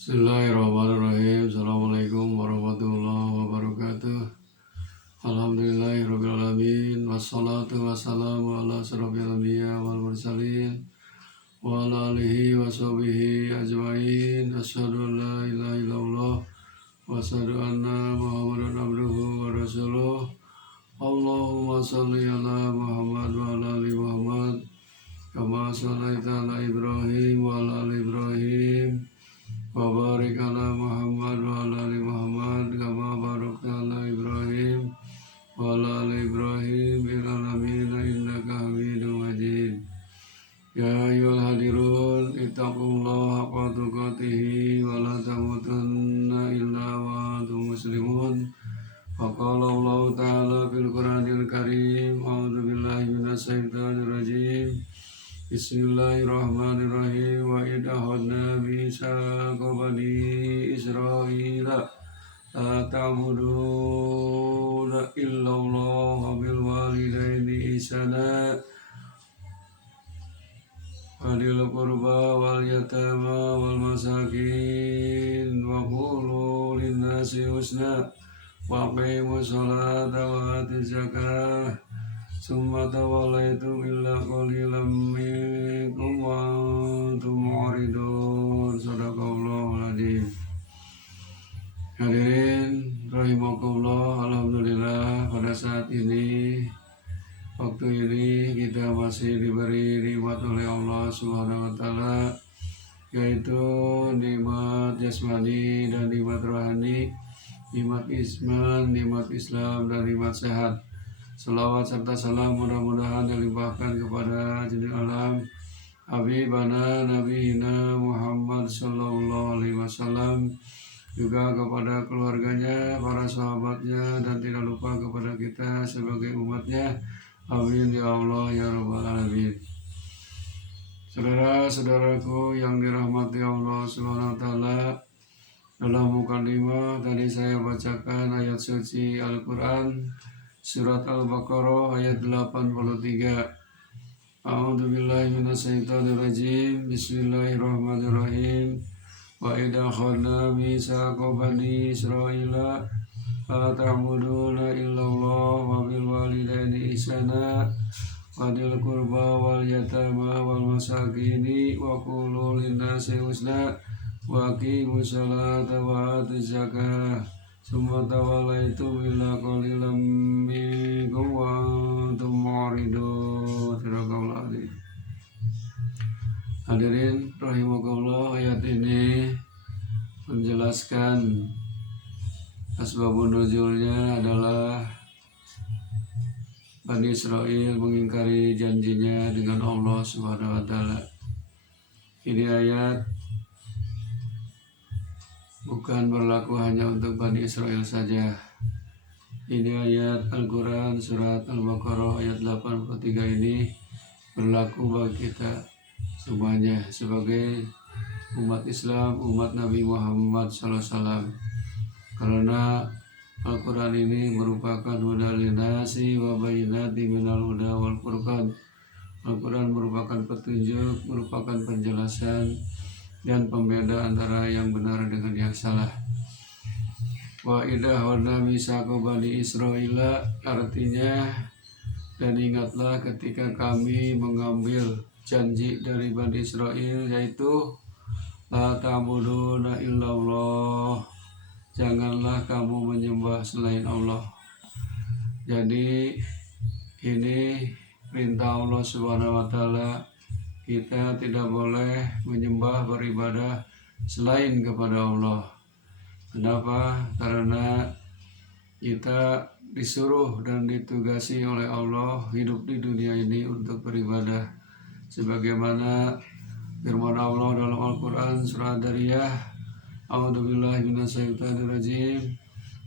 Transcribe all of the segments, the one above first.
Bismillahirrahmanirrahim. Assalamualaikum warahmatullahi wabarakatuh. Alhamdulillahirabbil alamin. Wassalatu wassalamu ala asyrofil anbiya wal mursalin wa ala alihi washabihi ajmain. Asyhadu an la ilaha illallah wa asyhadu anna Muhammadan abduhu wa rasuluh. Allahumma shalli ala Muhammad wa ala ali Muhammad kama shallaita ala Ibrahim wa ala ali Ibrahim wa barik ala Muhammad wa ala ali Muhammad kama barakta ala Ibrahim wa ala ali Ibrahim fil alamin innaka Hamidum Majid. Ya ayyuhal hadirun ittaqullaha haqqa tuqatih wa la tamutunna illa wa antum muslimun. Faqala Allah ta'ala fil Qur'anil Karim, a'udzu billahi minasy syaithanir rajim. Bismillahirrahmanirrahim. Wa idh akhadna mitsaqa bani Israila la ta'buduna illallah wa bil walidaini ihsana wa dhil qurba wal yatama wal masakin wa qulu lin-nasi husna wa aqimus sholata wa atuz zakah. Summa tawallaitum illa qalilan minkum wa antum mu'ridun. Shadaqallahul adzim. Hadirin rahimakumullah, alhamdulillah pada saat ini, waktu ini kita masih diberi nikmat oleh Allah Subhanahu wa taala, yaitu nikmat jasmani dan nikmat rohani, nikmat iman, nikmat Islam dan nikmat sehat. Salawat serta salam mudah-mudahan dilimpahkan kepada junjungan alam Habibana Nabiyina Muhammad sallallahu alaihi wasallam, juga kepada keluarganya, para sahabatnya, dan tidak lupa kepada kita sebagai umatnya. Amin ya Allah ya rabbal alamin. Saudara-saudaraku yang dirahmati Allah Subhanahu wa taala, dalam mukadimah tadi saya bacakan ayat suci Al-Qur'an Surat Al-Baqarah ayat 83. A'udzu billahi minasyaitonir rajim. Bismillahirrahmanirrahim. Wa idza akhadna mitsaqa bani Israila la ta'buduna illallah wa bil walidaini ihsana wa dhil qurba wal yatama wal masakini wa qulu lin-nasi husna wa aqimus sholata wa atuz zakah. Summa tawallaitum illa qalilan minkum wa antum mu'ridun. Shadaqallahul adzim. Hadirin rahimakumullah, ayat ini menjelaskan asbabun nuzulnya adalah Bani Israil mengingkari janjinya dengan Allah Subhanahu wa taala. Ini ayat bukan berlaku hanya untuk Bani Israil saja. Ini ayat Al-Quran Surat Al-Baqarah ayat 83 ini berlaku bagi kita semuanya sebagai umat Islam, umat Nabi Muhammad SAW. Karena Al-Quran ini merupakan huda linnasi wa bayyinati minal huda wal furqan. Al-Quran merupakan petunjuk, merupakan penjelasan dan pembeda antara yang benar dengan yang salah. Wa idza akhadna mitsaqa bani Israila, artinya dan ingatlah ketika kami mengambil janji dari Bani Israil, yaitu la ta'buduna illallah, janganlah kamu menyembah selain Allah. Jadi ini perintah Allah Subhanahu wa taala, kita tidak boleh menyembah, beribadah selain kepada Allah. Kenapa? Karena kita disuruh dan ditugasi oleh Allah hidup di dunia ini untuk beribadah. Sebagaimana firman Allah dalam Al-Quran Surah Dariyah, A'udzu billahi minasyaitonir rajim.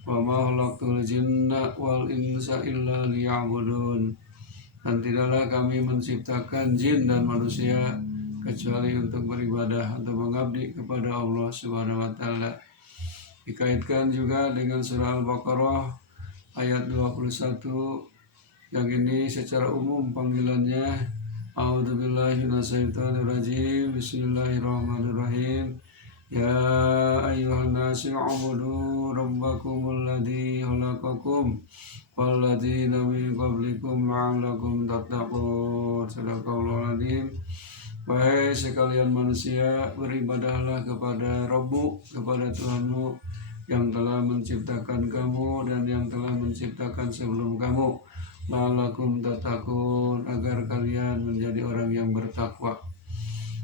Wa ma khalaqtul jinna wal insa illa liya'budun. Dan tidaklah kami menciptakan jin dan manusia kecuali untuk beribadah, untuk mengabdi kepada Allah Subhanahu wa taala. Dikaitkan juga dengan surah Al-Baqarah ayat 21 yang ini secara umum panggilannya A'udzu billahi minasyaitonir rajim. Bismillahirrahmanirrahim. Ya ayyuhan nasu ubudu rabbakumul ladzi khalaqakum walladzina min qablikum la'allakum tattaqun. Sadaqallahul adzim. Wahai sekalian manusia, beribadahlah kepada Rabbu, kepada Tuhanmu yang telah menciptakan kamu dan yang telah menciptakan sebelum kamu. La'allakum tattaqun, agar kalian menjadi orang yang bertakwa.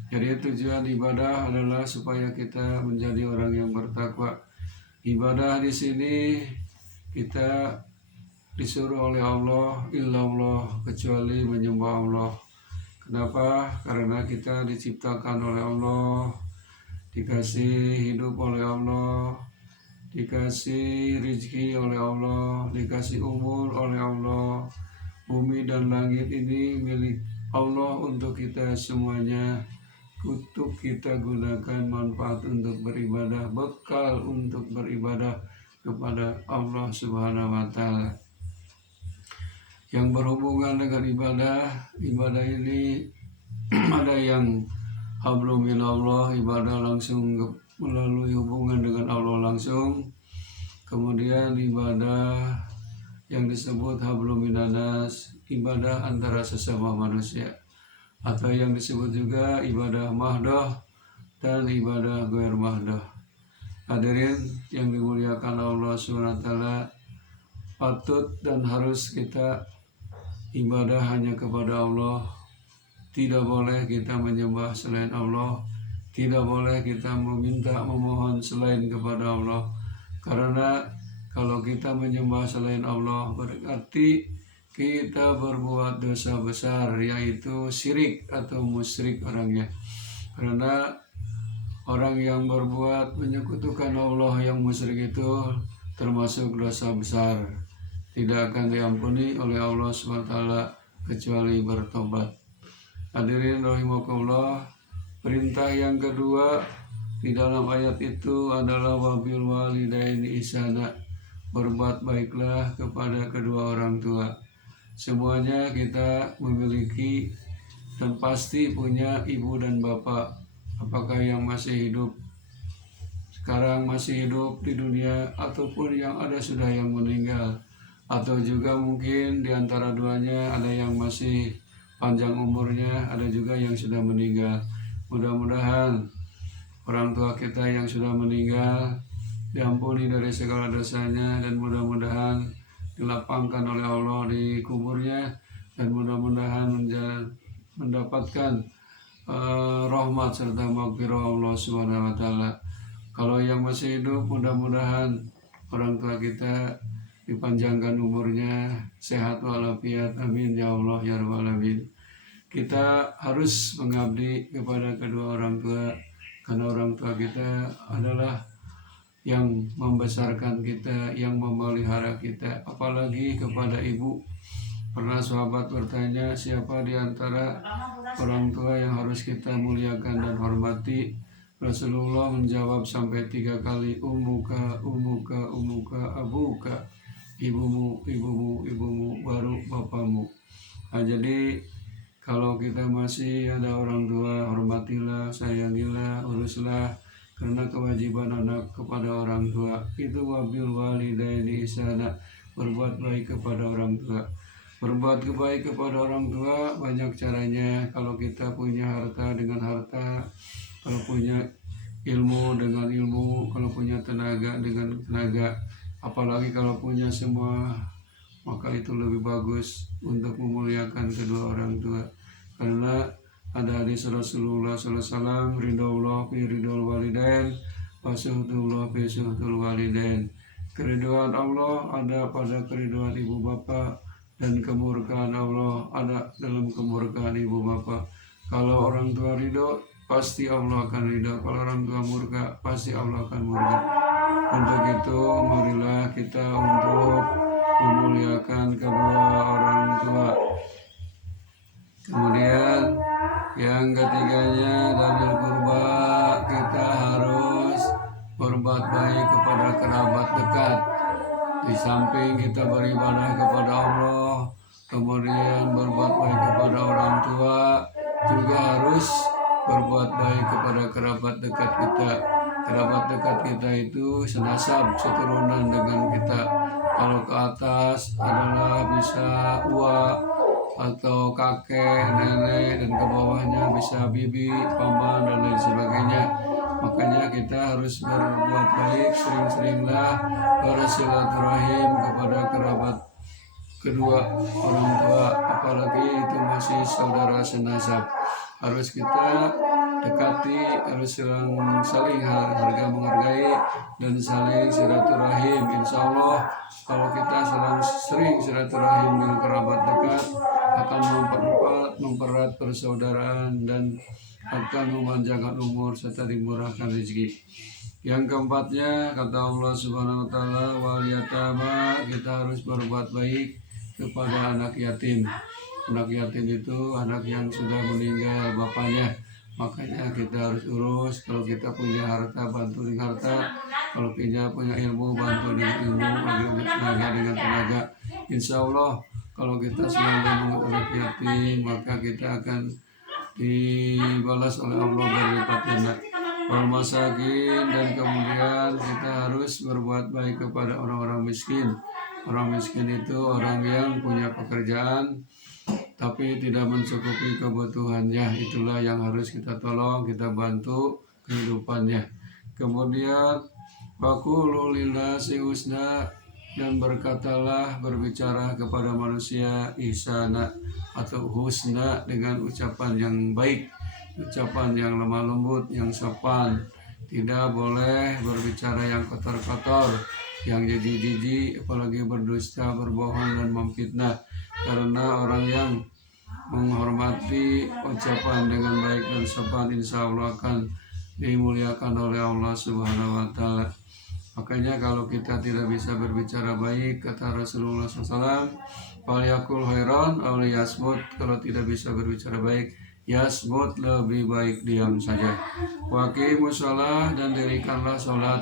Jadi tujuan ibadah adalah supaya kita menjadi orang yang bertakwa. Ibadah di sini kita disuruh oleh Allah, illallah, kecuali menyembah Allah. Kenapa? Karena kita diciptakan oleh Allah, dikasih hidup oleh Allah, dikasih rezeki oleh Allah, dikasih umur oleh Allah. Bumi dan langit ini milik Allah untuk kita semuanya. Untuk kita gunakan manfaat untuk beribadah, bekal untuk beribadah kepada Allah Subhanahu wa Ta'ala. Yang berhubungan dengan ibadah ini ada yang hablum minallah, ibadah langsung melalui hubungan dengan Allah langsung. Kemudian ibadah yang disebut hablum minanas, ibadah antara sesama manusia, atau yang disebut juga ibadah mahdoh dan ibadah ghair mahdoh. Hadirin yang dimuliakan Allah SWT, patut dan harus kita ibadah hanya kepada Allah. Tidak boleh kita menyembah selain Allah, tidak boleh kita memohon selain kepada Allah. Karena kalau kita menyembah selain Allah berarti kita berbuat dosa besar, yaitu syirik atau musyrik orangnya. Karena orang yang berbuat menyekutukan Allah yang musyrik itu termasuk dosa besar, tidak akan diampuni oleh Allah SWT kecuali bertobat. Hadirin rahimakumullah, perintah yang kedua di dalam ayat itu adalah wabil walidaini ihsana, berbuat baiklah kepada kedua orang tua. Semuanya kita memiliki dan pasti punya ibu dan bapak. Apakah yang masih hidup sekarang, masih hidup di dunia, ataupun yang ada sudah yang meninggal, atau juga mungkin di antara duanya ada yang masih panjang umurnya, ada juga yang sudah meninggal. Mudah-mudahan orang tua kita yang sudah meninggal diampuni dari segala dosanya, dan mudah-mudahan dilapangkan oleh Allah di kuburnya, dan mudah-mudahan mendapatkan rahmat serta maghfirah Allah Subhanahu wa Ta'ala. Kalau yang masih hidup, mudah-mudahan orang tua kita dipanjangkan umurnya, sehat walafiat, amin ya Allah ya rabbal alamin. Kita harus mengabdi kepada kedua orang tua, karena orang tua kita adalah yang membesarkan kita, yang memelihara kita, apalagi kepada ibu. Pernah sahabat bertanya, siapa di antara orang tua yang harus kita muliakan dan hormati? Rasulullah menjawab sampai 3 kali, umuka, umuka, umuka, abuka, ibumu, ibumu, ibumu, baru bapamu. Nah, jadi kalau kita masih ada orang tua, hormatilah, sayangilah, uruslah, karena kewajiban anak kepada orang tua itu wabil walidaini ihsana, berbuat baik kepada orang tua. Berbuat baik kepada orang tua banyak caranya. Kalau kita punya harta, dengan harta; kalau punya ilmu, dengan ilmu; kalau punya tenaga, dengan tenaga. Apalagi kalau punya semua, maka itu lebih bagus untuk memuliakan kedua orang tua. Karena ada hadis Rasulullah SAW, ridhoullah fi ridhol walidain, wa suhdullah fi suhdul walidain. Keriduan Allah ada pada keriduan ibu bapa, dan kemurkaan Allah ada dalam kemurkaan ibu bapa. Kalau orang tua ridho, pasti Allah akan ridho. Kalau orang tua murka, pasti Allah akan murka. Untuk itu, marilah kita untuk memuliakan kedua orang tua. Kemudian yang ketiganya, dalil kurba, kita harus berbuat baik kepada kerabat dekat. Di samping kita beribadah kepada Allah, kemudian berbuat baik kepada orang tua, juga harus berbuat baik kepada kerabat dekat kita. kerabat dekat kita itu senasab, seturunan dengan kita. Kalau ke atas adalah bisa uak atau kakek, nenek, dan ke bawahnya bisa bibi, paman, dan lain sebagainya. Makanya kita harus berbuat baik, sering-seringlah bersilaturahim kepada kerabat kedua orang tua, apalagi itu masih saudara senasab. Harus kita dekati, harus saling harga menghargai dan saling silaturahim. Insya Allah kalau kita sering silaturahim dengan kerabat dekat akan mempererat persaudaraan dan akan memanjangkan umur serta dimurahkan rezeki. Yang keempatnya kata Allah Subhanahu wa taala, wal yatama, kita harus berbuat baik kepada anak yatim. Anak yatim itu anak yang sudah meninggal bapaknya, makanya kita harus urus. Kalau kita punya harta, bantu dengan harta. Kalau kita punya ilmu, bantu dengan ilmu, tenaga dengan tenaga. Insya Allah kalau kita selalu mengenal anak yatim, maka kita akan dibalas oleh Allah berlipat ganda. Masakin, dan kemudian kita harus berbuat baik kepada orang-orang miskin. Orang miskin itu orang yang punya pekerjaan tapi tidak mencukupi kebutuhannya. Itulah yang harus kita tolong, kita bantu kehidupannya. Kemudian waqulu linnasi husna, dan berkatalah, berbicara kepada manusia ihsana atau husna, dengan ucapan yang baik, ucapan yang lemah lembut, yang sopan. Tidak boleh berbicara yang kotor-kotor, yang jijik-jijik, apalagi berdusta, berbohong, dan memfitnah. Karena orang yang menghormati ucapan dengan baik dan sopan, insya Allah akan dimuliakan oleh Allah Subhanahu wa taala. Makanya kalau kita tidak bisa berbicara baik, kata Rasulullah SAW, falyakul khairan aw liyasmut, kalau tidak bisa berbicara baik, yasmut, lebih baik diam saja. Waqimus shalah, dan dirikanlah sholat.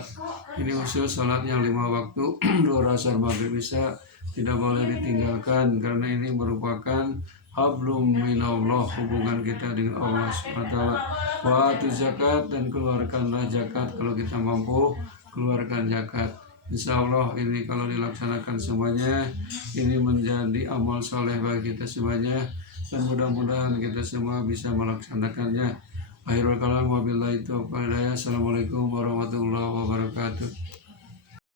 Ini khusus sholat yang 5 waktu, Zuhur, Asar, Maghrib, Isya, tidak boleh ditinggalkan karena ini merupakan hablum minallah, hubungan kita dengan Allah SWT. Wa atu zakat, dan keluarkanlah zakat kalau kita mampu, keluarkan zakat. Insya Allah ini kalau dilaksanakan semuanya, ini menjadi amal soleh bagi kita semuanya, dan mudah-mudahan kita semua bisa melaksanakannya. Akhirul kalam, wabillahi taufiq. Assalamualaikum warahmatullahi wabarakatuh.